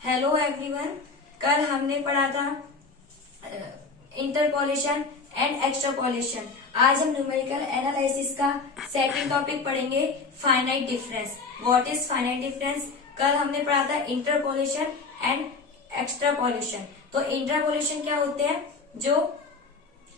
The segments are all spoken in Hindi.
Hello everyone. कल हमने पढ़ा था इंटरपोलेशन एंड एक्सट्रापोलेशन। आज हम न्यूमेरिकल एनालिसिस का सेकंड टॉपिक पढ़ेंगे, finite difference. What is finite difference? कल हमने पढ़ा था इंटरपोलेशन एंड एक्सट्रापोलेशन। तो इंटरपोलेशन क्या होते हैं? जो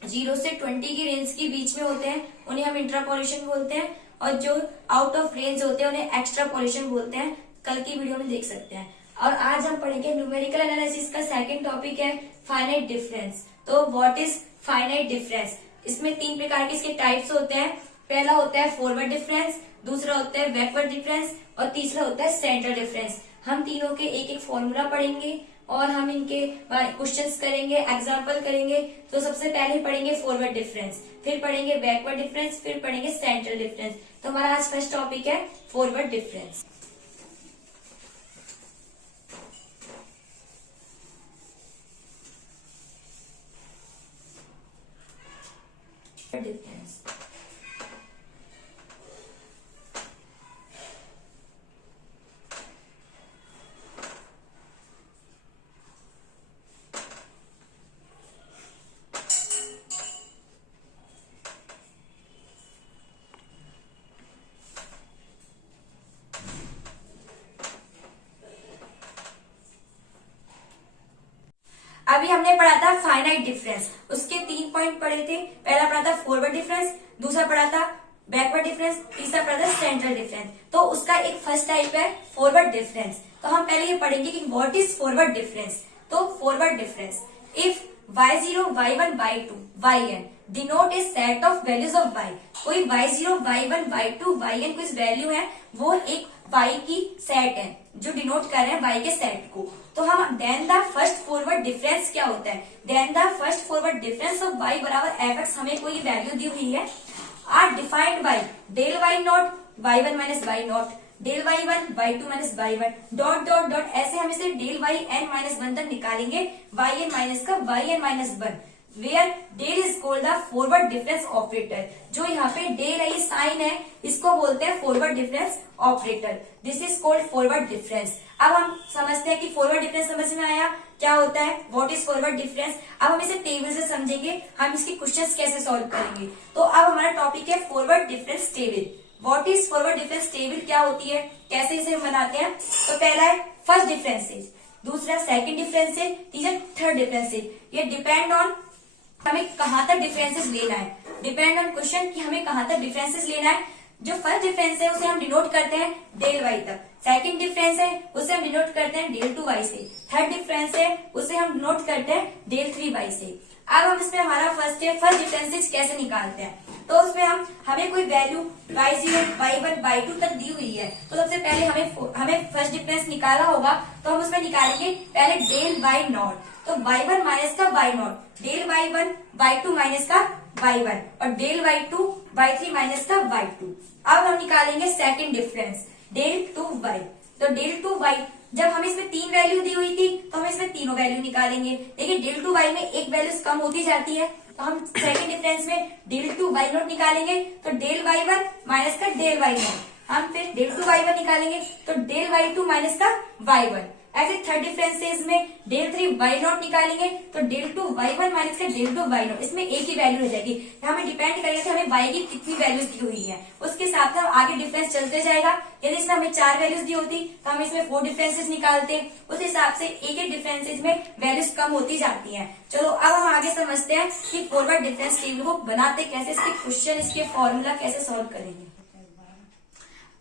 0 से 20 की रेंज के बीच में होते हैं उन्हें हम इंटरपोलेशन बोलते हैं, और जो आउट ऑफ रेंज होते हैं उन्हें एक्स्ट्रापोलेशन बोलते हैं। कल की वीडियो में देख सकते हैं। और आज हम पढ़ेंगे न्यूमेरिकल एनालिसिस का सेकंड टॉपिक है फाइनाइट डिफरेंस। तो व्हाट इज फाइनाइट डिफरेंस? इसमें 3 प्रकार के इसके टाइप्स होते हैं। पहला होता है फॉरवर्ड डिफरेंस, दूसरा होता है बैकवर्ड डिफरेंस और तीसरा होता है सेंटर डिफरेंस। हम तीनों के एक एक फॉर्मूला पढ़ेंगे और हम इनके क्वेश्चंस करेंगे, एग्जाम्पल करेंगे। तो सबसे पहले पढ़ेंगे फॉरवर्ड डिफरेंस, फिर पढ़ेंगे बैकवर्ड डिफरेंस, फिर पढ़ेंगे सेंटर डिफरेंस। तो हमारा आज फर्स्ट टॉपिक है फॉरवर्ड डिफरेंस। डिफरेंस अभी हमने पढ़ा था फाइनाइट डिफरेंस। उसके 3 पॉइंट पढ़े थे। पहला पढ़ा था फॉरवर्ड डिफरेंस, दूसरा पढ़ा था बैकवर्ड डिफरेंस, तीसरा पढ़ा था सेंट्रल डिफरेंस। तो उसका एक फर्स्ट टाइप है फॉरवर्ड डिफरेंस। तो हम पहले ये पढ़ेंगे कि व्हाट इज फॉरवर्ड डिफरेंस। तो forward difference, if y0 y1 y2 yn denote A set of values of y। कोई y0 y1 y2 yn कुछ वैल्यू है, वो एक y की सेट है जो डिनोट कर रहे हैं y के सेट को। तो हम then the first forward difference क्या होता है? Then the first forward difference of y बराबर fx। हमें कोई वैल्यू दी हुई है, are defined by del y not y1 minus y not, del y1 y2 minus y1 dot dot dot. ऐसे हम इसे डेल yn माइनस 1 तक निकालेंगे, yn माइनस का yn minus 1, where del is called the forward difference operator. जो यहाँ पे डेल है, साइन है, इसको बोलते हैं forward difference operator. This is called forward difference. अब हम समझते हैं कि फॉरवर्ड डिफरेंस समझ में आया क्या होता है, व्हाट इज फॉरवर्ड डिफरेंस। अब हम इसे टेबल से समझेंगे, हम इसके क्वेश्चंस कैसे सॉल्व करेंगे। तो अब हमारा टॉपिक है forward difference table. What is forward difference table, क्या होती है, कैसे इसे बनाते हैं। तो पहला है फर्स्ट डिफरेंसेज, दूसरा सेकंड डिफरेंसेज, तीसरा थर्ड डिफरेंसेज। ये डिपेंड ऑन हमें कहां तक डिफरेंसेस लेना है, डिपेंड ऑन क्वेश्चन कि हमें कहां तक डिफरेंसेस लेना है। जो फर्स्ट डिफरेंस है उसे हम डिनोट करते हैं डेल वाई तक, सेकंड डिफरेंस है उसे हम डिनोट करते हैं डेल 2 वाई से, थर्ड डिफरेंस है उसे हम डिनोट करते हैं डेल 3 वाई से। अब हम इसमें हमारा फर्स्ट डिफरेंसेस कैसे निकालते हैं। तो उसमें हमें कोई वैल्यू y0 y1 y2 तक दी हुई है। तो सबसे पहले हमें फर्स्ट डिफरेंस निकाला होगा, तो हम उसमें निकालेंगे पहले डेल y नॉट। तो y1 माइनस का y not, del y1 y2 minus का y1 और डेल y2 y3 माइनस का y2। अब हम निकालेंगे सेकंड डिफरेंस डेल 2y। तो डेल 2y, जब हमें इसमें 3 वैल्यू दी हुई थी तो हम इसमें तीनों वैल्यू निकालेंगे, लेकिन डेल 2y में एक वैल्यू कम होती जाती है। तो हम सेकंड डिफरेंस में डेल 2y नॉट निकालेंगे, तो डेल y1 माइनस का डेल y नॉट। हम फिर डेल 2y1 निकालेंगे तो डेल y2 माइनस का y1। ऐसे थर्ड डिफरेंसेस में डेल 3y नॉट निकालेंगे तो डेल 2y1 माइनस का डेल 2y नॉट। इसमें एक ही वैल्यू रह जाएगी। हमें डिपेंड करेगा कि हमें y की कितनी वैल्यूज दी हुई है, उसके हिसाब से हम आगे डिफरेंस चलते जाएगा। यदि इसमें हमें 4 वैल्यूज दी होती तो हम इसमें 4 डिफरेंसेस निकालते, उस हिसाब से एक एक डिफरेंसेस में वैल्यूज कम होती जाती है। चलो अब हम आगे समझते हैं कि फॉरवर्ड डिफरेंस टेबल को बनाते कैसे, इसके क्वेश्चन, इसके फॉर्मूला कैसे सॉल्व करेंगे।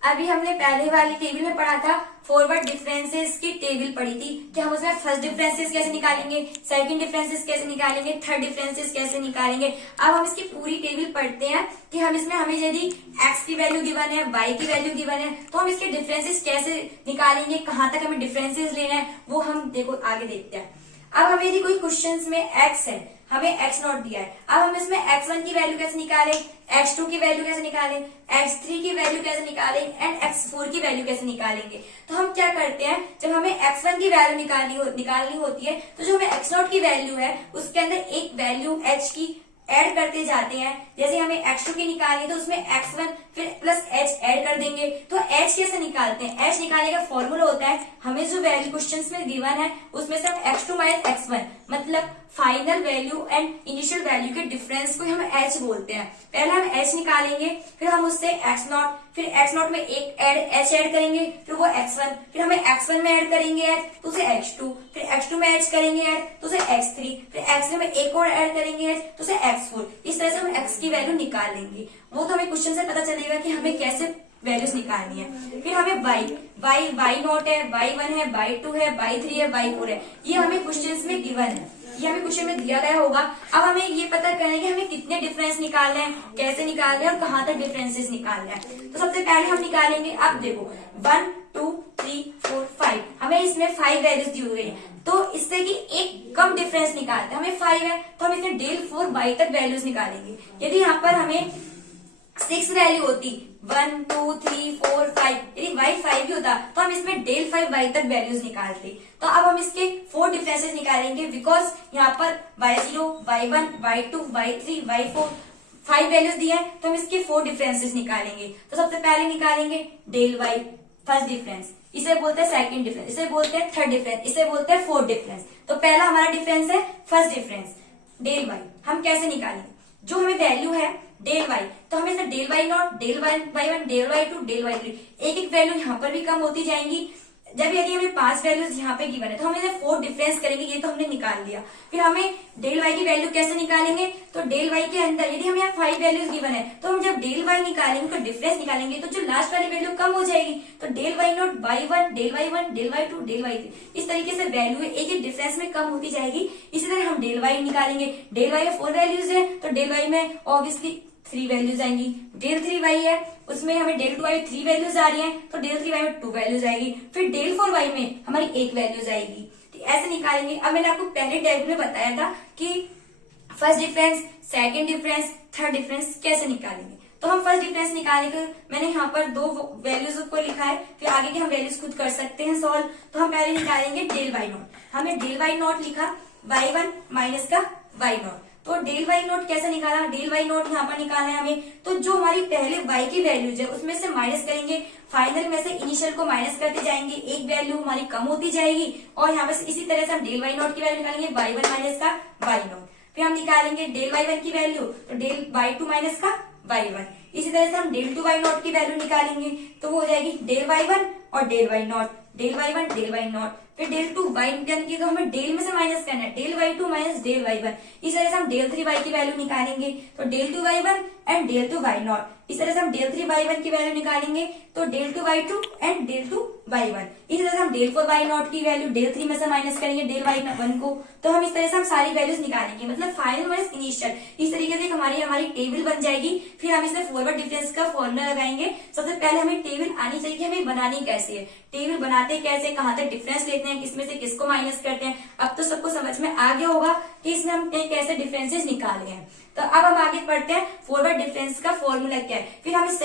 अभी हमने पहले वाली टेबल में पढ़ा था, फॉरवर्ड डिफरेंसेस की टेबल पढ़ी थी कि हम उसमें फर्स्ट डिफरेंसेस कैसे निकालेंगे, सेकंड डिफरेंसेस कैसे निकालेंगे, थर्ड डिफरेंसेस कैसे निकालेंगे। अब हम इसकी पूरी टेबल पढ़ते हैं कि हम इसमें हमें यदि x की वैल्यू गिवन है, y की वैल्यू गिवन है, तो हम इसके डिफरेंसेस कैसे निकालेंगे, कहां तक हमें डिफरेंसेस लेना है, वो हम देखो आगे देखते हैं। अब हमें यदि कोई क्वेश्चन में x है, हमें x नॉट दिया है, अब हम इसमें x1 की वैल्यू कैसे निकालें, x2 की वैल्यू कैसे निकालें, x3 की वैल्यू कैसे निकालें एंड x4 की वैल्यू कैसे निकालेंगे। तो हम क्या करते हैं, जब हमें x1 की वैल्यू निकालनी होती है, तो जो हमें x0 की वैल्यू है उसके अंदर एक वैल्यू h की ऐड करते जाते हैं। जैसे हमें x2 की निकालनी है तो उसमें x1 फिर प्लस h ऐड कर देंगे। तो h कैसे निकालते हैं? h निकालने का फॉर्मूला होता है, हमें जो वैल्यू क्वेश्चंस में गिवन है उसमें से हम x2 माइनस x1 मतलब final value and initial value के डिफरेंस को हम h बोलते हैं। पहले हम h निकालेंगे, फिर हम उससे x0, फिर x0 में एक h ऐड करेंगे, फिर वो x1, फिर हमें x1 में ऐड करेंगे h तो उसे x2, फिर x2 में ऐड करेंगे h तो उसे x3, फिर x3 में एक और ऐड करेंगे h तो उसे x4। इस तरह से हम x की वैल्यू निकाल लेंगे। वो तो हमें क्वेश्चन से पता चलेगा कि हमें कैसे वैल्यूज निकालनी है। फिर हमें y नॉट है, y1 है, y2 है, y3 है, y4 है, ये हमें क्वेश्चन में गिवन है, ये हमें क्वेश्चन में दिया गया होगा। अब हमें ये पता करना है कि हमें कितने डिफरेंस निकालने हैं, कैसे निकालने हैं और कहाँ तक डिफरेंसेस निकालने हैं। तो सबसे पहले हम निकालेंगे, अब देखो 1 2 3 4 5, हमें इसमें 5 वैल्यूज दी हुई है, तो इससे कि एक कम डिफरेंस निकालते हैं। हमें 5 है तो हम इसमें डेल 4 y तक वैल्यूज निकालेंगे। यदि यहाँ पर हमें 6 वैल्यू होती 1 2 3 4 5, यदि y 5 भी होता तो हम इसमें डेल 5 y तक वैल्यूज निकालते। तो अब हम इसके 4 डिफरेंसेस निकालेंगे, बिकॉज यहाँ पर y0 y1 y2 y3 y4 5 values दिए हैं, तो हम इसके 4 डिफरेंसेस निकालेंगे। तो सबसे पहले निकालेंगे डेल y फर्स्ट डिफरेंस, इसे बोलते हैं सेकंड डिफरेंस, इसे बोलते हैं थर्ड डिफरेंस, इसे बोलते हैं फोर्थ डिफरेंस। तो पहला हमारा डिफरेंस है फर्स्ट डिफरेंस डेल y। हम कैसे निकालेंगे? जो हमें वैल्यू है डेल y, तो हमें इसे del y not, del y1, del y2, del y3 एक एक वैल्यू यहाँ पर भी कम होती जाएंगी। जब यदि हमें 5 वैल्यूज यहाँ पे गिवन है तो हम इसे 4 डिफरेंस करेंगे, ये तो हमने निकाल दिया। फिर हमें डेल y की वैल्यू कैसे निकालेंगे? तो डेल y के अंदर यदि हमें यहाँ 5 वैल्यूज गिवन है तो हम जब डेल y निकालेंगे तो डिफरेंस निकालेंगे, तो जो लास्ट वाली वैल्यू कम हो जाएगी, तो del y not y1, del y1, del y2, del y3 इस तरीके से वैल्यू एक एक डिफरेंस में कम होती जाएगी। इसी तरह हम डेल y निकालेंगे, डेल y में 4 वैल्यूज है तो डेल y में ऑब्वियसली 3 वैल्यूज आएंगी। डेल 3y है उसमें हमें डेल 2y 3 वैल्यूज आ रही हैं, तो डेल 3y में 2 वैल्यूज आएगी। फिर डेल 4y में हमारी 1 वैल्यूज आएगी। तो ऐसे निकालेंगे। अब मैंने आपको पहले टेबल में बताया था कि first difference, second difference, third difference कैसे निकालेंगे। तो हम फर्स्ट डिफरेंस निकालने के मैंने यहाँ पर 2 वैल्यूज को लिखा है, फिर आगे के हम वैल्यूज खुद कर सकते हैं सॉल्व। तो हम पहले निकालेंगे डेल y नॉट, हमने डेल y नॉट लिखा y1 माइनस का y नॉट। तो डेल y नोट कैसे निकाला? डेल y नोट यहाँ पर निकालना है हमें, तो जो हमारी पहले y की वैल्यूज है उसमें से माइनस करेंगे, फाइनल में से इनिशियल को माइनस करते जाएंगे, एक वैल्यू हमारी कम होती जाएगी और यहाँ पर इसी तरह से हम डेल y नोट की वैल्यू निकालेंगे y1 माइनस का y नोट। फिर हम निकालेंगे डेल y1 की वैल्यू, तो डेल y2 माइनस का y1। इसी तरह से हम डेल 2y नोट की वैल्यू निकालेंगे, तो वो हो जाएगी डेल y1 और del y nought, del y1 del y nought. फिर डेल 2y की तो हमें डेल में से माइनस करना है, del y2 minus del y1। इस तरह से हम डेल 3y की वैल्यू निकालेंगे, तो del 2y1 and del 2y not. इस तरह से हम डेल 3y1 की वैल्यू निकालेंगे, तो del 2y2 and del 2y1। इस तरह से हम डेल 4y नॉट की वैल्यू डेल 3 में से माइनस करेंगे डेल y1 को। तो हम इस तरह से हम सारी वैल्यूज निकालेंगे, मतलब फाइनल माइनस इनिशियल। इस तरीके से हमारी टेबल बन जाएगी। फिर हम इसमें फॉरवर्ड डिफरेंस का फॉर्मूला लगाएंगे। सबसे पहले हमें टेबल आनी चाहिए कि हमें बनानी कैसे है, टेबल बनाते कैसे, कहाँ तक डिफरेंस लेते हैं, किसमें से किसको माइनस करते हैं। अब तो सबको समझ में आ गया होगा कि इसमें हम कैसे डिफरेंसेस निकाले हैं। तो अब हम आगे पढ़ते हैं फॉरवर्ड डिफरेंस का फॉर्मूला क्या है। फिर हम इस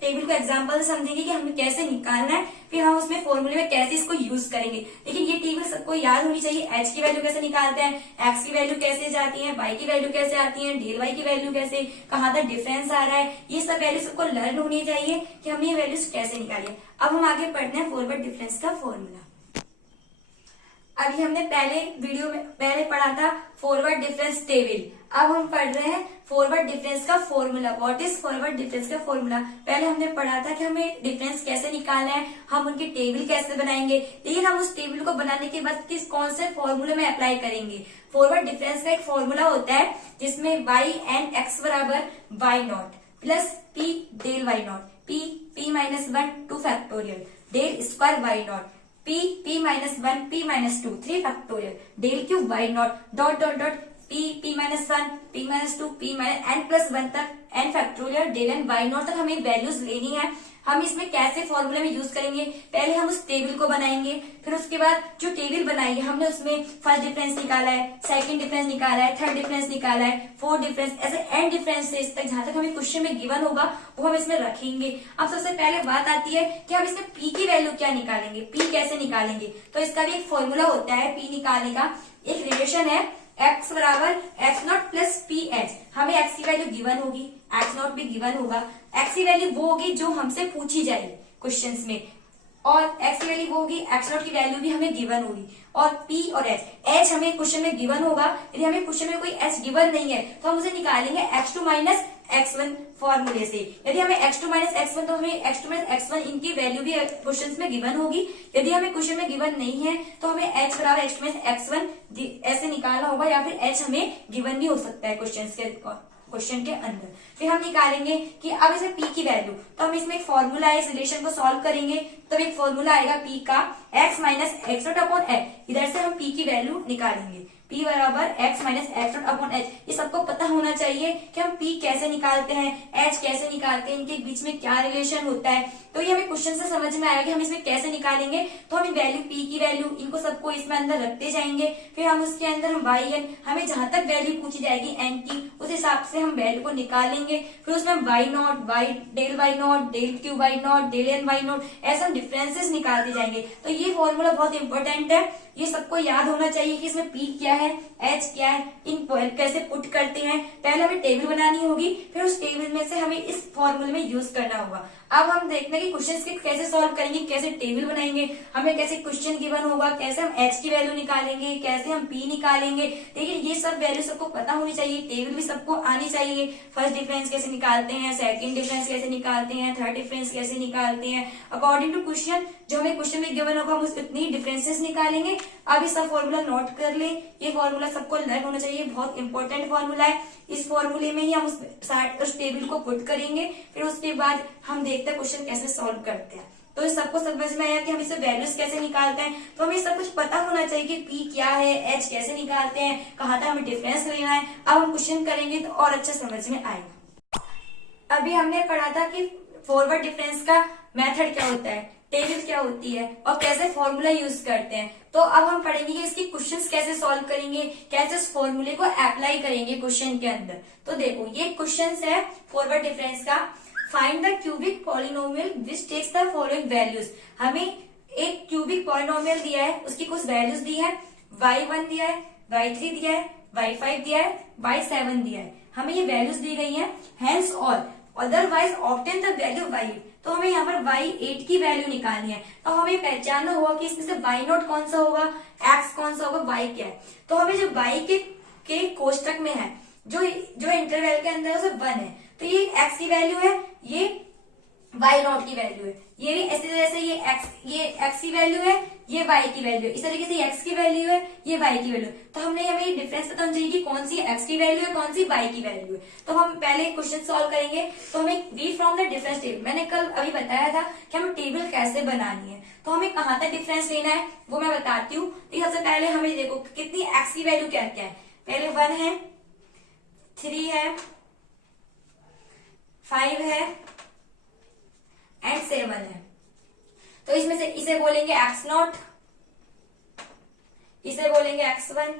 टेबल को एग्जांपल से समझेंगे कि हमें कैसे निकालना है, फिर हम उसमें फॉर्मूले में कैसे इसको यूज करेंगे। लेकिन ये टेबल सबको याद होनी चाहिए। h की वैल्यू कैसे निकालते हैं, x की वैल्यू कैसे जाती है, y की वैल्यू कैसे आती है, डेल y की वैल्यू कैसे, कहाँ तक डिफरेंस आ रहा है, ये सब वैल्यू सबको लर्न होनी चाहिए कि हमने ये वैल्यूज कैसे निकाली। अब हम आगे पढ़ते हैं फॉरवर्ड डिफरेंस का फॉर्मूला। अभी हमने पहले वीडियो में पढ़ा था फॉरवर्ड डिफरेंस टेबल, अब हम पढ़ रहे हैं फॉरवर्ड डिफरेंस का formula. What is forward difference का फॉर्मूला? पहले हमने पढ़ा था कि हमें डिफरेंस कैसे निकालना है, हम उनकी टेबल कैसे बनाएंगे, लेकिन हम उस टेबल को बनाने के बाद कौन से फॉर्मूले में अप्लाई करेंगे। फॉरवर्ड डिफरेंस का एक फॉर्मूला होता है जिसमें y एंड x बराबर y nought plus p del y nought, p minus 1 2 factorial, del square y nought, p minus 1 p minus 2 3 factorial, del cube y nought dot dot dot p minus 1 p minus 2 p minus n plus 1 तक n factorial del n y nought तक हमें वैल्यूज लेनी है। हम इसमें कैसे फॉर्मूले में यूज करेंगे? पहले हम उस टेबल को बनाएंगे, फिर उसके बाद जो टेबल बनाएंगे हमने उसमें फर्स्ट डिफरेंस निकाला है, सेकंड डिफरेंस निकाला है, थर्ड डिफरेंस निकाला है, फोर्थ डिफरेंस, ऐसे एन डिफरेंस से इस तक जहां तक हमें क्वेश्चन में गिवन होगा वो हम इसमें रखेंगे। अब सबसे पहले बात आती है कि हम इसमें p की वैल्यू क्या निकालेंगे, p कैसे निकालेंगे। तो इसका भी एक फॉर्मूला होता है p निकालने का, एक रिलेशन है x बराबर x not plus P H, हमें x की वैल्यू गिवन होगी, x नॉट भी गिवन होगा। x की वैल्यू वो होगी जो हमसे पूछी जाएगी क्वेश्चंस में, और x की वैल्यू वो होगी, x नॉट की वैल्यू भी हमें गिवन होगी, और p और h हमें क्वेश्चन में गिवन होगा। यदि हमें क्वेश्चन में कोई h गिवन नहीं है तो हम उसे निकालेंगे x2 माइनस x1 फॉर्मूले से। यदि हमें x2 माइनस x1 तो हमें x2 माइनस x1 इनकी वैल्यू भी क्वेश्चन में गिवन होगी। यदि हमें क्वेश्चन में गिवन नहीं है तो हमें h बराबर x2 माइनस x1 ऐसे निकालना होगा, या फिर h हमें गिवन भी हो सकता है क्वेश्चन के अंदर। फिर हम निकालेंगे कि अब इसे p की वैल्यू, तो हम इसमें एक फॉर्मूला है, इस रिलेशन को सॉल्व करेंगे तो एक फॉर्मूला आएगा p का x minus x not upon h। इधर से हम p की वैल्यू निकालेंगे, p बराबर x minus x not upon h। ये सबको पता होना चाहिए कि हम p कैसे निकालते हैं, h कैसे निकालते हैं, इनके बीच में क्या रिलेशन होता है। तो ये हमें क्वेश्चन से समझ में आया कि हम इसमें कैसे निकालेंगे। तो हम वैल्यू p की वैल्यू इनको सबको इसमें अंदर रखते जाएंगे, फिर हम उसके अंदर हम y n, हमें जहां तक वैल्यू पूछी जाएगी n की, उस हिसाब से हम वैल्यू को निकालेंगे। फिर उसमें हम y not, del y not, del cube y not, del n y nought, ऐसे हम डिफरेंसेस निकालते जाएंगे। तो ये फॉर्मूला बहुत इंपॉर्टेंट है, ये सबको याद होना चाहिए कि इसमें p क्या है, h क्या है, इन कैसे पुट करते हैं। पहले हमें टेबल बनानी होगी, फिर उस टेबल में से हमें इस फॉर्मूले में यूज करना होगा। अब हम देखते हैं कि क्वेश्चंस के कैसे सॉल्व करेंगे, कैसे टेबल बनाएंगे, हमें कैसे क्वेश्चन गिवन होगा, कैसे हम h की वैल्यू निकालेंगे, कैसे हम p निकालेंगे। लेकिन ये सब वैल्यू सबको पता होनी चाहिए, टेबल भी सबको आनी चाहिए। फर्स्ट डिफरेंस कैसे निकालते हैं, सेकंड डिफरेंस कैसे निकालते हैं, थर्ड डिफरेंस कैसे निकालते हैं, अकॉर्डिंग टू क्वेश्चन जो हमें क्वेश्चन में गिवन होगा हम उतनी डिफरेंसेस निकालेंगे। अब ये सब फॉर्मूला नोट कर ले, ये फॉर्मूला सबको लर्न होना चाहिए, बहुत इंपॉर्टेंट फॉर्मूला है। इस फॉर्मूले में ही हम उस टेबल को पुट करेंगे, फिर उसके बाद हम देखते हैं क्वेश्चन कैसे सॉल्व करते हैं। तो इस सबको समझ में आया कि हम इसे वैल्यूज कैसे निकालते हैं। तो हमें सब कुछ पता होना चाहिए कि p क्या है, h कैसे निकालते हैं, कहाँ तक हमें डिफरेंस लेना है। अब हम क्वेश्चन करेंगे तो और अच्छा समझ में आएगा। अभी हमने पढ़ा था कि फॉरवर्ड डिफरेंस का मेथड क्या होता है, टेबल क्या होती है और कैसे फॉर्मूला यूज करते हैं। तो अब हम पढ़ेंगे कि इसकी क्वेश्चंस कैसे सॉल्व करेंगे, कैसे इस फॉर्मूले को अप्लाई करेंगे क्वेश्चन के अंदर। तो देखो ये क्वेश्चंस है फॉरवर्ड डिफरेंस का। Find the cubic polynomial which takes the following values. हमें एक क्यूबिक पॉलिनोमियल दिया है, उसकी कुछ वैल्यूज दी है, y1 दिया है, y3 दिया है, y5 दिया है, y7 दिया है। हमें ये वैल्यूज दी गई है। Hence all otherwise obtain the value y। तो हमें यहाँ पर y8 की वैल्यू निकालनी है। तो हमें पहचानना होगा कि इसमें से y नॉट कौन सा होगा, x कौन सा होगा, y क्या है। तो हमें जो y के कोष्टक में है, जो इंटरवल के अंदर है उसे 1 है, तो ये x की वैल्यू है, ये y नॉट की वैल्यू है। ये भी ऐसे तरह से ये x की वैल्यू है, ये y की वैल्यू है। इस तरीके से x की वैल्यू है, ये y की वैल्यू है। तो हमें डिफरेंस पता होना चाहिए कि कौन सी x की वैल्यू है, कौन सी y की वैल्यू है। तो हम पहले क्वेश्चन सॉल्व करेंगे। तो हमें we from the difference table, मैंने कल अभी बताया था कि हमें टेबल कैसे बनानी है। तो हमें कहाँ तक डिफरेंस लेना है वो मैं बताती हूँ। तो सबसे पहले हमें देखो कितनी x की वैल्यू क्या क्या है। पहले 1 है, 3 है, 5 है एंड 7 है। तो इसमें से इसे बोलेंगे x नॉट, इसे बोलेंगे x1,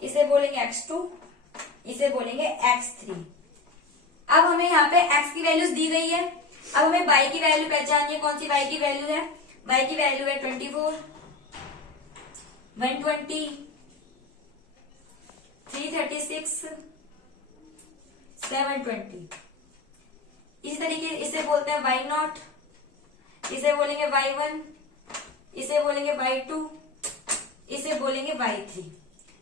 इसे बोलेंगे x2, इसे बोलेंगे x3। अब हमें यहाँ पे x की वैल्यूज दी गई है। अब हमें y की वैल्यू पहचानिए, कौन सी y की वैल्यू है। y की वैल्यू है 24, 120, 336, 720। इसी तरीके इसे बोलते हैं y नॉट, इसे बोलेंगे y1, इसे बोलेंगे y2, इसे बोलेंगे y3।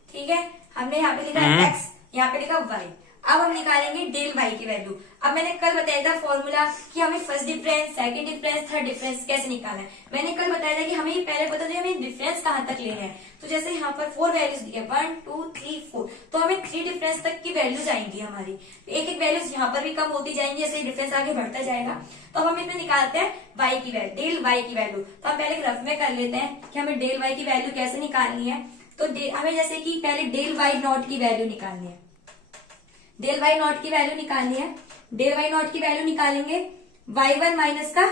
ठीक है, हमने यहाँ पे लिखा x, यहाँ पे लिखा y। अब हम निकालेंगे डेल y की वैल्यू। अब मैंने कल बताया था फॉर्मूला कि हमें first difference, second difference, third difference कैसे निकालना है। मैंने कल बताया था कि हमें ये पहले पता था हमें डिफरेंस कहाँ तक लेना है। तो जैसे यहाँ पर 4 वैल्यूज दी है, 1 2 3 4, तो हमें 3 डिफरेंस तक की वैल्यूज आएंगी हमारी। एक एक वैल्यूज यहाँ पर भी कम होती जाएंगी जैसे डिफरेंस आगे बढ़ता जाएगा। तो हम इसमें निकालते हैं y की वैल्यू, डेल y की वैल्यू। तो हम पहले रफ में कर लेते हैं कि हमें डेल y की वैल्यू कैसे निकालनी है। तो हमें जैसे कि पहले डेल y नॉट की वैल्यू निकालनी है, डेल y नॉट की वैल्यू निकालनी है। डेल y नॉट की वैल्यू निकालेंगे y1 माइनस का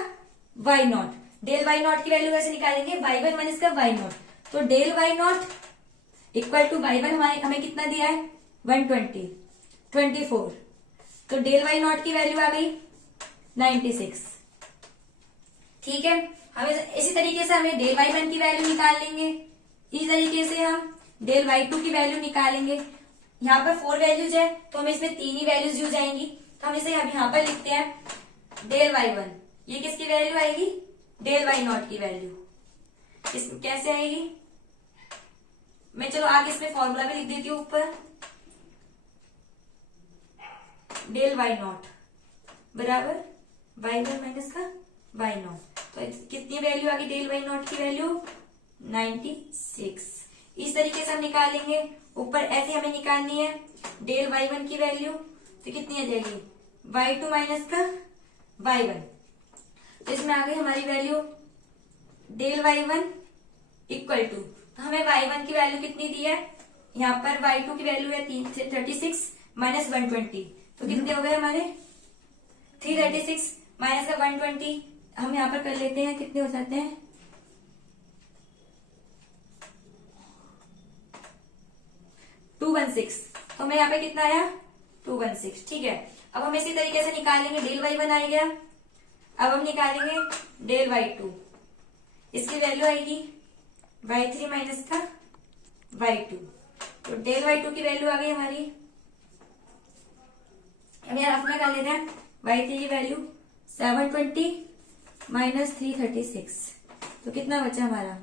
y not. Del y not की वैल्यू कैसे निकालेंगे, y1 माइनस का y नॉट। तो del y nought equal to y1 हमें कितना दिया है 120, 24। तो डेल y नॉट की वैल्यू आ गई 96। ठीक है, हमें इसी तरीके से हमें डेल y1 की वैल्यू निकाल लेंगे। इसी तरीके से हम डेल y2 की वैल्यू निकालेंगे। यहाँ पर 4 वैल्यूज है तो हमें इसमें 3 ही वैल्यूज यूज आएंगी, तो हम इसे अब यहाँ पर लिखते हैं डेल y1। ये किसकी वैल्यू आएगी? डेल y0 की वैल्यू। इसमें कैसे आएगी? मैं चलो आगे इसमें फॉर्मूला भी लिख देती हूँ ऊपर। डेल y0 बराबर y1 माइनस का y0। तो कितनी वैल्यू आ गई डेल y0 की वैल्यू? 96। इस तरीके से हम निकालेंगे। ऊपर ऐसे हमें निकालनी है डेल y1 की वैल्यू, तो कितनी आ जाएगी? y2 माइनस का y1। तो इसमें आ गई हमारी value del y1 equal to, तो हमें y1 की वैल्यू कितनी दी है? यहाँ पर y2 की वैल्यू है 36 माइनस 120, तो कितने हो गए हमारे? 336 माइनस का 120। हम यहाँ पर कर लेते हैं, कितने हो जाते हैं? 216। तो हमें यहाँ पे कितना आया? 216। ठीक है, अब हम इसी तरीके से निकालेंगे। डेल y1 आ गया, अब हम निकालेंगे डेल y2। इसकी वैल्यू आएगी y3 माइनस का y2। तो डेल y2 की वैल्यू आ गई हमारी, हम यहाँ रफ में कर लेते हैं। y3 की वैल्यू 720 माइनस 336, तो कितना बचा हमारा?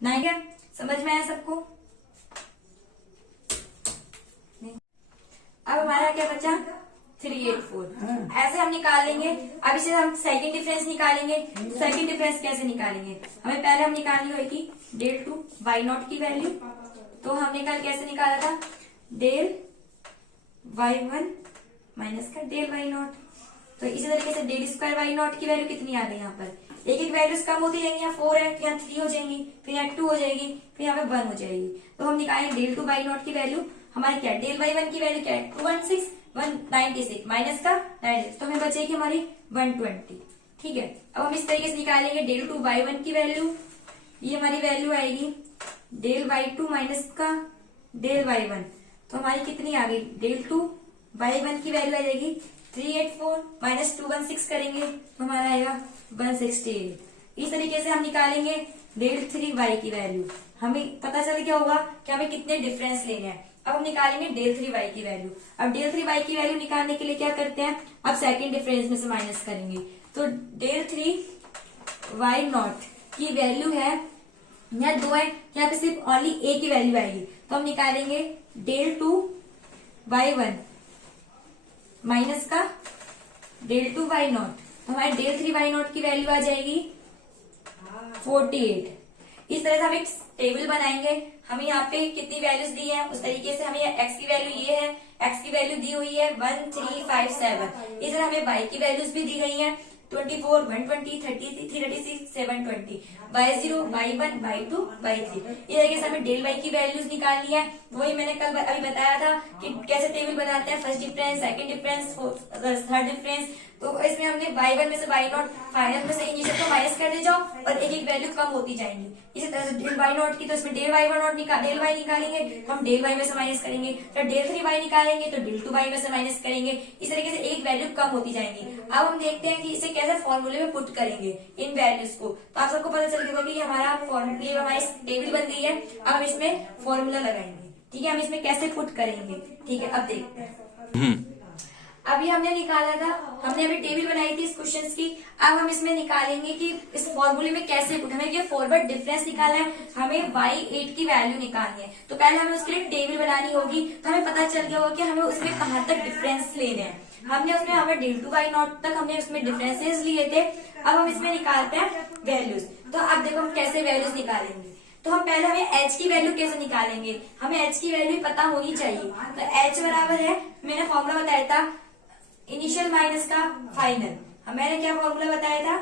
9। क्या समझ में आया सबको? अब हमारा क्या बचा? 384। ऐसे हम निकालेंगे। अब इसे हम सेकंड डिफरेंस निकालेंगे। सेकंड डिफरेंस कैसे निकालेंगे? हमें पहले हम निकालनी होगी डेल टू y0 की वैल्यू। तो हमने कल कैसे निकाला था? डेल y1 माइनस का डेल y0। तो इसी तरीके से डेल स्क्वायर y0 की वैल्यू कितनी आ गई? यहाँ पर एक एक वैल्यूज कम होती जाएंगी। यहाँ 4 है तो यहाँ 3 हो जाएंगी, फिर यहाँ 2 हो जाएगी, फिर यहाँ पे 1 हो जाएगी। तो हम निकालेंगे डेल टू y0 की वैल्यू। हमारी क्या? डेल y1 की वैल्यू क्या है? 216 196 माइनस का 96, तो हमें बचेगी हमारी 120। ठीक है, अब हम इस तरीके से निकालेंगे डेल टू y1 की वैल्यू। ये हमारी वैल्यू आएगी डेल y2 माइनस का डेल y1। तो हमारी कितनी आ गई? डेल टू y1 की वैल्यू आ जाएगी 384 माइनस 216 करेंगे तो हमारा आएगा 168। इस तरीके से हम निकालेंगे डेल 3y की वैल्यू। हमें पता चल क्या होगा कि हमें कितने डिफरेंस लेने हैं। अब हम निकालेंगे डेल 3y की वैल्यू। अब डेल 3y की वैल्यू निकालने के लिए क्या करते हैं? अब सेकंड डिफरेंस में से माइनस करेंगे। तो डेल 3y0 की वैल्यू है, यहाँ 2 है, यहाँ पे सिर्फ ओनली a की वैल्यू आएगी। तो हम निकालेंगे डेल 2y1 माइनस का डेल 2y0। तो हमारे डेल 3y0 की वैल्यू आ जाएगी 48। इस तरह से हम एक टेबल बनाएंगे। हमें यहाँ पे कितनी वैल्यूज दी है उस तरीके से हमें x की वैल्यू ये है, x की वैल्यू दी हुई है 1357। इस तरह हमें y की वैल्यूज भी दी गई है 24 120 30 336 720 y0 y1 y2 y3। इस तरीके से हमें डेल y की वैल्यूज निकालनी है। वही मैंने कल अभी बताया था कि कैसे टेबल बनाते हैं, first difference, second difference, third difference. तो इसमें हमने y1 में से y0 फाइनल में से इनिशियल को माइनस कर दे जाओ और एक एक वैल्यू कम होती जाएंगी। इसी तरह से डेल y0 की, तो इसमें डेल y1 डेल y निकालेंगे तो हम डेल y में से माइनस करेंगे, फिर डेल 3y निकालेंगे तो डेल 2y में से माइनस करेंगे। इस तरीके से एक वैल्यू कम होती जाएंगी। अब हम देखते हैं कि इसे कैसे फॉर्मूले में पुट करेंगे इन वैल्यूज को। तो आप सबको पता चल गया कि हमारा फॉर्मूले हमारी टेबल बन गई है। अब हम इसमें फॉर्मूला लगाएंगे। ठीक है, हम इसमें कैसे पुट करेंगे? ठीक है, अब देखते हैं। अभी हमने निकाला था, हमने अभी टेबल बनाई थी इस क्वेश्चंस की। अब हम इसमें निकालेंगे कि इस फॉर्मूले में कैसे पुट, हमें ये फॉरवर्ड डिफरेंस निकालना है, हमें y8 की वैल्यू निकालनी है। तो पहले हमें उसके लिए टेबल बनानी होगी। तो हमें पता चल गया होगा कि हमें उसमें कहाँ तक डिफरेंस लेने हैं। हमने उसमें हमें डेल टू y0 तक हमने उसमें डिफरेंसेस लिए थे। अब हम इसमें निकालते हैं वैल्यूज। तो अब देखो हम कैसे वैल्यूज निकालेंगे। तो हम पहले हमें h की वैल्यू कैसे निकालेंगे? हमें h की वैल्यू पता होनी चाहिए। तो h बराबर है, मैंने फॉर्मूला बताया था इनिशियल माइनस का फाइनल। मैंने क्या फॉर्मूला बताया था?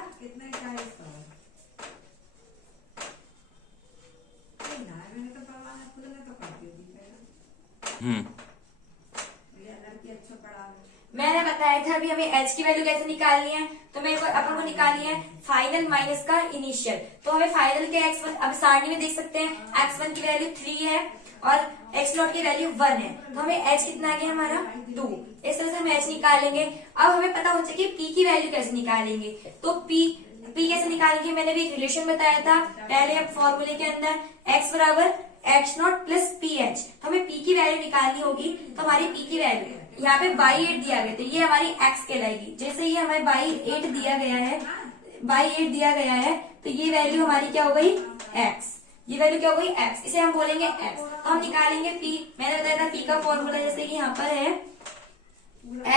मैंने बताया था अभी हमें h की वैल्यू कैसे निकालनी है। तो मेरे को अपन को निकालनी है फाइनल माइनस का इनिशियल। तो हमें फाइनल के x1, अब सारणी में देख सकते हैं x1 की वैल्यू 3 है, और एक्स नॉट की वैल्यू 1 है, तो हमें एच कितना आ गया हमारा 2। इस तरह से हम एच निकालेंगे। अब हमें पता हो चाहिए कि पी की वैल्यू कैसे निकालेंगे। तो पी कैसे निकालेंगे, मैंने भी एक रिलेशन बताया था पहले फॉर्मूले के अंदर, एक्स बराबर x not plus P H. हमें पी की वैल्यू निकालनी होगी, तो हमारी पी की वैल्यू यहाँ पे बाई 8 दिया गया, तो ये हमारी एक्स कहलाएगी। जैसे ये हमें बाई 8 दिया गया है, बाई 8 दिया गया है, तो ये वैल्यू हमारी क्या हो गई एक्स, ये वैल्यू क्या हो गई एक्स, इसे हम बोलेंगे एक्स। तो हम निकालेंगे पी, मैंने बताया था पी का फॉर्मूला जैसे कि यहाँ पर है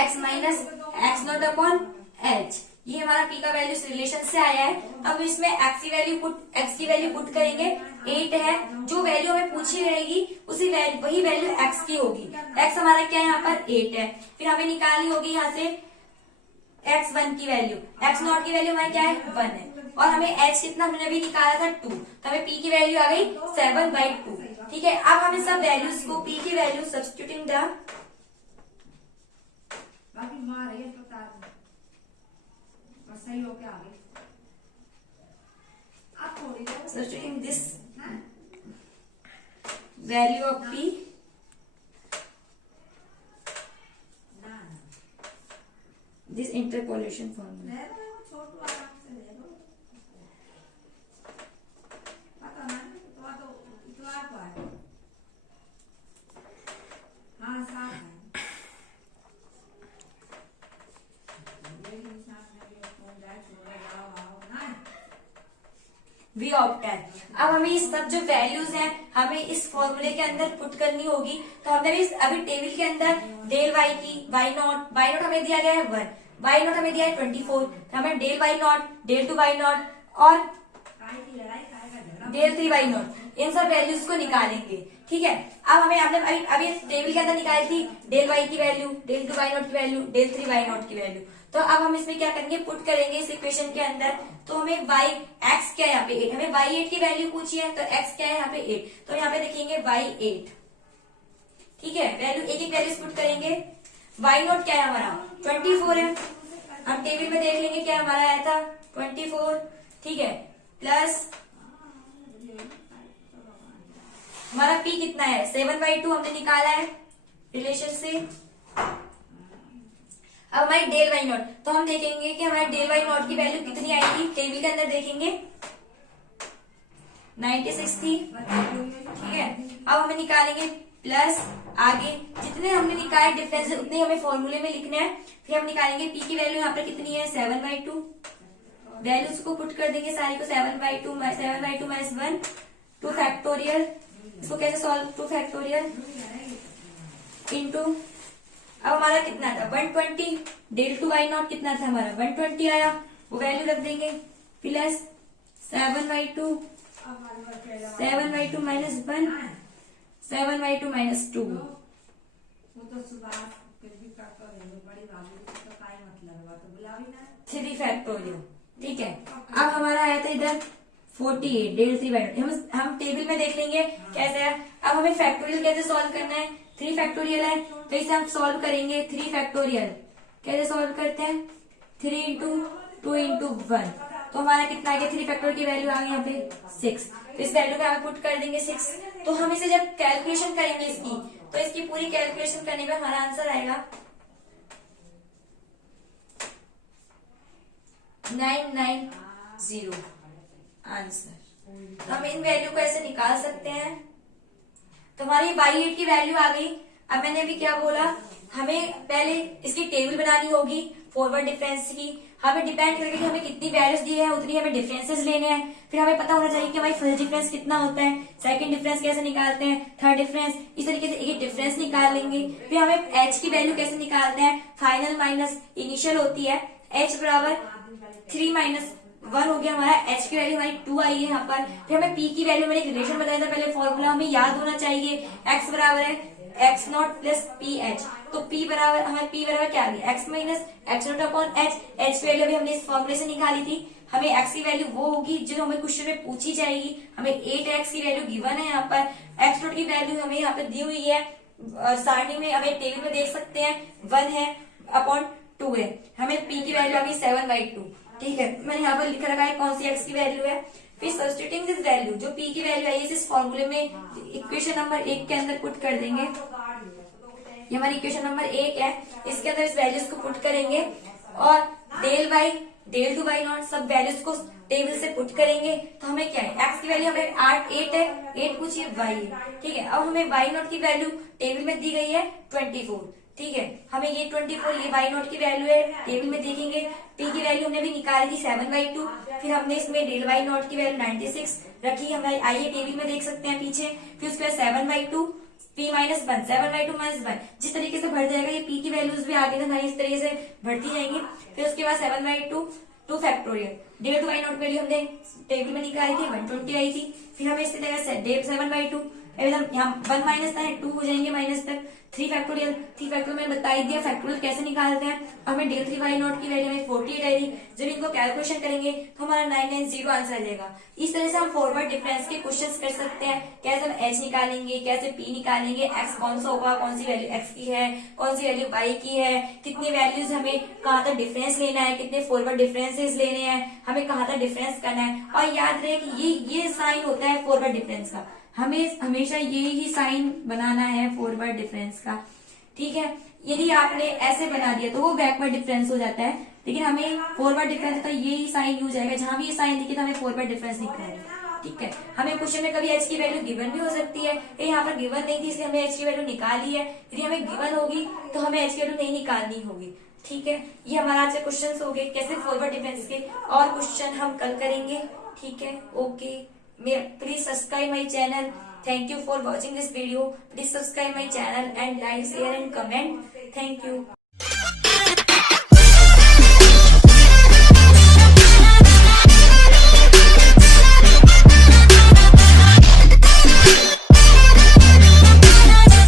x minus x not upon H, ये हमारा पी का वैल्यू इस रिलेशन से आया है। अब इसमें एक्स की वैल्यू पुट करेंगे, 8 है, जो वैल्यू हमें पूछी रहेगी उसी वही वैल्यू एक्स की होगी। एक्स हमारा क्या है यहाँ पर 8 है, फिर हमें निकालनी होगी यहाँ से x1 की वैल्यू, x नॉट की वैल्यू हमारी क्या है 1 है, और हमें h कितना हमने भी निकाला था 2, तो हमें p की वैल्यू आ गई 7/2। ठीक है, अब हम इन सब वैल्यूज को p की वैल्यू सब्स्टिट्यूटिंग द सही हो क्या आगे आप थोड़ी substituting this value of p this interpolation formula। छोटू आराम से ले लो, पता ना तो इतना तो है। हाँ साफ है, वी ऑप्टेन। अब हमें इस सब जो वैल्यूज हैं हमें इस फॉर्मूले के अंदर पुट करनी होगी। तो हमने भी अभी टेबल के अंदर डेल वाई की वाई नॉट हमें दिया गया है 1, वाई नॉट हमें दिया है 24, तो हमें del y nought, del 2 y nought और डेल 3 वाई नॉट, इन सब वैल्यूज को निकालेंगे। ठीक है, अब हमने अभी टेबल के अंदर निकाली थी डेल वाई की वैल्यू, डेल 2 वाई नॉट की वैल्यू, डेल 3 वाई नॉट की वैल्यू। तो अब हम इसमें क्या करेंगे, पुट करेंगे इस इक्वेशन के अंदर। तो हमें y x क्या है यहाँ पे 8, हमें y8 की वैल्यू पूछी है, तो x क्या है यहाँ पे 8, तो यहाँ पे देखेंगे y8। ठीक है, वैल्यू एक वैल्यूज पुट करेंगे। y नॉट क्या है हमारा 24 है, हम टेबल में देख लेंगे क्या हमारा आया था 24। ठीक है, प्लस हमारा p कितना है 7/2 हमने निकाला है रिलेशन से। अब हमारी डेल वाई नॉट, तो हम देखेंगे कि हमारी डेल वाई नॉट की वैल्यू कितनी आएगी, टेबल के अंदर देखेंगे 96 थी। ठीक है, अब हमें निकालेंगे प्लस, आगे जितने हमने निकाले डिफरेंस उतने हमें फॉर्मूले में लिखना है। फिर हम निकालेंगे पी की वैल्यू यहाँ पर कितनी है 7/2, वैल्यूज को पुट कर देंगे सारी को 7/2 माइनस 1 2 फैक्टोरियल। इसको कैसे सॉल्व, 2 फैक्टोरियल इंटू, अब हमारा कितना था 120, डेल 2 वाई नॉट कितना था हमारा 120 आया, वो वैल्यू रख देंगे, प्लस 7/2 माइनस 1 7/2 माइनस 2, वो तो सुबह फिर भी करता रहेंगे, बड़ी बाबू तो काय मतलब है, तो बुलावी ना 3 फैक्टोरियल। ठीक है, अब हमारा आया था इधर 48 डेल 3 वाई नॉट, हम टेबल में देख लेंगे कैसे है। अब हमें फैक्टोरियल कैसे सॉल्व करना है, 3 फैक्टोरियल है, तो इसे हम सॉल्व करेंगे 3 फैक्टोरियल। कैसे सॉल्व करते हैं, 3 इंटू 2 इंटू 1, तो हमारा कितना आ गया 3 फैक्टोरियल की वैल्यू आ गई यहाँ पे 6, तो इस वैल्यू में हम पुट कर देंगे 6। तो हम इसे जब कैलकुलेशन करेंगे इसकी, तो इसकी पूरी कैलकुलेशन करने पर हमारा आंसर आएगा 990 आंसर। हम इन वैल्यू को ऐसे निकाल सकते हैं। तो हमारी y8 की वैल्यू आ गई। अब मैंने अभी क्या बोला, हमें पहले इसकी टेबल बनानी होगी फॉरवर्ड डिफरेंस की। हमें डिपेंड करेगा कि हमें कितनी वैल्यूज दी है उतनी हमें डिफरेंसेस लेने हैं। फिर हमें पता होना चाहिए कि भाई फर्स्ट डिफरेंस कितना होता है, सेकंड डिफरेंस कैसे निकालते हैं, थर्ड डिफरेंस, इस तरीके से एक डिफरेंस निकाल लेंगे। फिर हमें h की वैल्यू कैसे निकालते हैं, फाइनल माइनस इनिशियल होती है, h बराबर 3 माइनस 1 हो गया हमारा, h की वैल्यू हमारी 2 आई है यहाँ पर। फिर हमें p की वैल्यू, मैंने एक रिलेशन बताया था पहले, फॉर्मूला हमें याद होना चाहिए, x बराबर है x not plus P H. तो p बराबर, हमें p बराबर क्या आ गया x minus x not upon H. h की वैल्यू अभी हमने इस फॉर्मूले से निकाली थी। हमें x की वैल्यू वो होगी जो हमें क्वेश्चन में पूछी जाएगी। हमें 8x की वैल्यू गिवन है यहाँ पर, x नॉट की वैल्यू हमें यहाँ पर दी हुई है सारणी में, हमें टेबल में देख सकते हैं 1 है अपॉन 2 है। हमें p की वैल्यू आ गई 7/2। ठीक है, मैंने यहाँ पर लिख रखा है कौन सी x की वैल्यू है, फिर सब्स्टिट्यूटिंग दिस वैल्यू, जो पी की वैल्यू आई है इस फॉर्मूले में इक्वेशन नंबर 1 के अंदर पुट कर देंगे। ये हमारी इक्वेशन नंबर 1 है, इसके अंदर इस वैल्यूज को पुट करेंगे और del y del two y nought सब वैल्यूज को टेबल से पुट करेंगे। तो हमें क्या है, एक्स की वैल्यू हमें 8 है, 8 पूछिए वाई है, ठीक है। अब हमें वाई नॉट की वैल्यू टेबल में दी गई है 24, ठीक है। हमें ये 24 ये वाई नॉट की वैल्यू है, टेबल में देखेंगे। पी की वैल्यू हमने भी निकाली थी 7/2, फिर हमने इसमें डेल वाई नॉट की वैल्यू 96 रखी, हमारी आइए टेबल में देख सकते हैं पीछे। फिर उसके बाद 7/2 p -1 7/2 -1, जिस तरीके से बढ़ जाएगा ये p की वैल्यूज भी आगे तक इस तरीके से बढ़ती जाएंगी। फिर उसके बाद 7/2 2 factorial, del two y nought value हमने टेबल में निकाली थी 120 आई थी। फिर हमें इसी तरह से डेल 7/2 एकदम यहाँ 1 माइनस था 2 हो जाएंगे माइनस तक। 3 फैक्टोरियल, 3 फैक्टोरियल मैंने बता ही दिया फैक्टोरियल कैसे निकालते हैं। हमें डेल 3 वाई नॉट की वैल्यू में 48 आई थी, जब इनको कैलकुलेशन करेंगे तो हमारा 990 आंसर आ जाएगा। इस तरह से हम फॉरवर्ड डिफरेंस के क्वेश्चंस कर सकते हैं। कैसे हम एच निकालेंगे, कैसे पी निकालेंगे, एक्स कौन सा होगा, कौन सी वैल्यू एक्स की है, कौन सी वैल्यू वाई की है, कितनी वैल्यूज हमें कहाँ तक डिफरेंस लेना है, कितने फॉरवर्ड डिफरेंसेस लेने हैं, हमें कहाँ तक डिफरेंस करना है। और याद रहे कि ये साइन होता है फॉरवर्ड डिफरेंस का, हमें हमेशा ये ही साइन बनाना है फॉरवर्ड डिफरेंस का, ठीक है। यदि आपने ऐसे बना दिया तो वो बैकवर्ड डिफरेंस हो जाता है, लेकिन हमें फॉरवर्ड डिफरेंस का ये ही साइन यूज आएगा, जहां भी ये साइन दिखे तो हमें फॉरवर्ड डिफरेंस निकालना है, ठीक है। हमें क्वेश्चन में कभी एच की वैल्यू गिवन भी हो सकती है, यहाँ पर गिवन नहीं थी इसलिए हमने एच की वैल्यू निकाली है। यदि हमें गिवन होगी तो हमें एच की वैल्यू नहीं निकालनी होगी, ठीक है। ये हमारा आज के क्वेश्चन हो गए कैसे फॉरवर्ड डिफरेंस के, और क्वेश्चन हम कल करेंगे, ठीक है। Okay, please subscribe my channel. Thank you for watching this video. Please subscribe my channel and like, share and comment. Thank you.